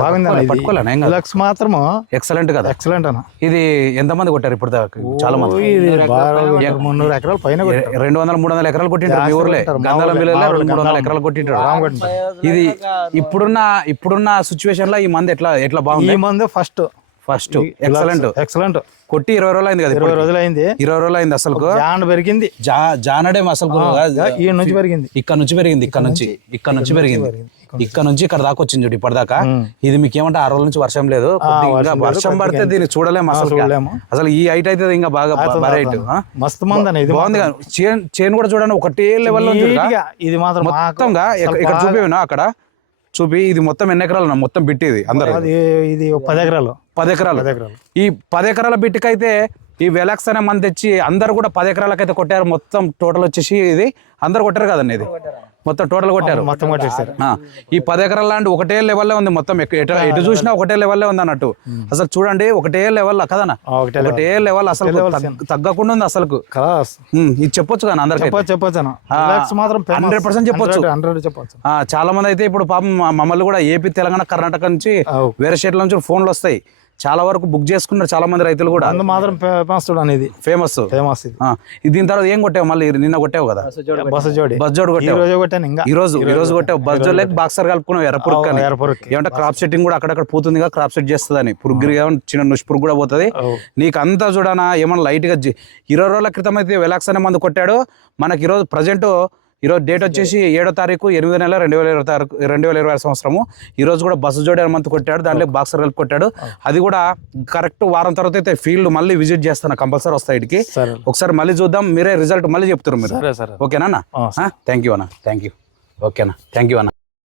బాగుంది మాత్రము ఎక్సలెంట్ కదా, ఎక్సలెంట్ అన్న. ఇది ఎంతమంది కొట్టారు ఇప్పుడు దాకా? చాలా మంది 300 ఎకరాలు పైన 200-300 ఎకరాలు కొట్టింటారు మీ ఊర్లే. గంధాల బిల్లులే 200-300 ఎకరాలు కొట్టింటారు. ఇది ఇప్పుడున్న సిచ్యువేషన్ లో ఈ మంది ఎట్లా బాగుంది? ఈ మంది ఫస్ట్ ఎక్సలెంట్ కొట్టి 20 రోజులు అయింది కదా? 20 రోజులు అయింది. 20 రోజులు అయింది. అసలు పెరిగింది, జానడే అసలు ఈ నుంచి పెరిగింది, ఇక్కడ నుంచి పెరిగింది, ఇక్కడ నుంచి ఇక్కడ దాకా వచ్చింది చూడు ఇప్పటిదాకా. ఇది మీకు ఏమంటే 6 రోజుల నుంచి వర్షం లేదు. వర్షం పడితే దీన్ని చూడలేము అసలు ఈ హైట్ అయితే ఇంకా బాగా హైట్. మస్తు మంది ఇది బాగుంది. చేను కూడా చూడండి ఒకటే లెవెల్లో ఇది మాత్రం మొత్తంగా. ఇక్కడ చూపేనా అక్కడ చూపి, ఇది మొత్తం ఎన్ని ఎకరాలు మొత్తం బిట్టి? ఇది అందరూ ఇది 10 ఎకరాలు. 10 ఎకరాలు. ఈ 10 ఎకరాల బిట్టికైతే ఈ వెలాక్స్ అనే మంది తెచ్చి అందరు కూడా 10 ఎకరాలకైతే కొట్టారు. మొత్తం టోటల్ వచ్చేసి ఇది అందరు కొట్టారు కదండి, ఇది మొత్తం టోటల్ కొట్టారు. ఈ 10 ఎకరాల లాంటి ఒకటే లెవెల్లో ఉంది మొత్తం. ఎటు చూసినా ఒకటే లెవెల్లో ఉంది అన్నట్టు. అసలు చూడండి ఒకటే లెవెల్ కదనా, ఒకటే లెవెల్ అసలు తగ్గకుండా ఉంది అసలు. ఇది చెప్పొచ్చు కదా అందరికి? చెప్పొచ్చు 100% చెప్పొచ్చు. చాలా మంది అయితే ఇప్పుడు పాపం మమ్మల్ని కూడా ఏపీ, తెలంగాణ, కర్ణాటక నుంచి వేరే స్టేట్ల నుంచి ఫోన్లు వస్తాయి. చాలా వరకు బుక్ చేసుకున్నారు చాలా మంది రైతులు కూడా. మాత్రం ఫేమస్. దీని తర్వాత ఏం కొట్టావు మళ్ళీ? నిన్న కొట్టావు కదా బస్ జోడి కొట్టావు. ఈ రోజు కొట్టావు బస్ జోడి. లేక బాక్సర్ కలుపుకున్నావు ఎర్రపురుగు అని. ఏమంటే క్రాప్ సెట్టింగ్ కూడా అక్కడక్కడ పోతుంది కదా, క్రాప్ సెట్ చేస్తుంది అని. పురుగు చిన్న నుష్ పురుగు కూడా పోతుంది. నీకు అంతా చూడనా ఏమన్నా లైట్ గా 20 రోజుల క్రితం అయితే వెలాక్స్ అనే మందు కొట్టాడు. మనకి ఈరోజు ప్రజెంట్ ఈరోజు డేట్ వచ్చేసి 7వ తారీఖు 8వ నెల 2020 సంవత్సరము. ఈ రోజు కూడా బస్సు జోడి మంత్ కొట్టాడు, దాంట్లో బాక్సర్ కలిపి కొట్టాడు. అది కూడా కరెక్ట్ వారం తర్వాత అయితే ఫీల్డ్ మళ్ళీ విజిట్ చేస్తాను, కంపల్సరీ వస్తాయి ఇటుకి. ఒకసారి మళ్ళీ చూద్దాం, మీరే రిజల్ట్ మళ్ళీ చెప్తారు మీరు. ఓకేనా? థ్యాంక్ యూ అన్న, థ్యాంక్ యూ. ఓకేనా, థ్యాంక్ యూ అన్న.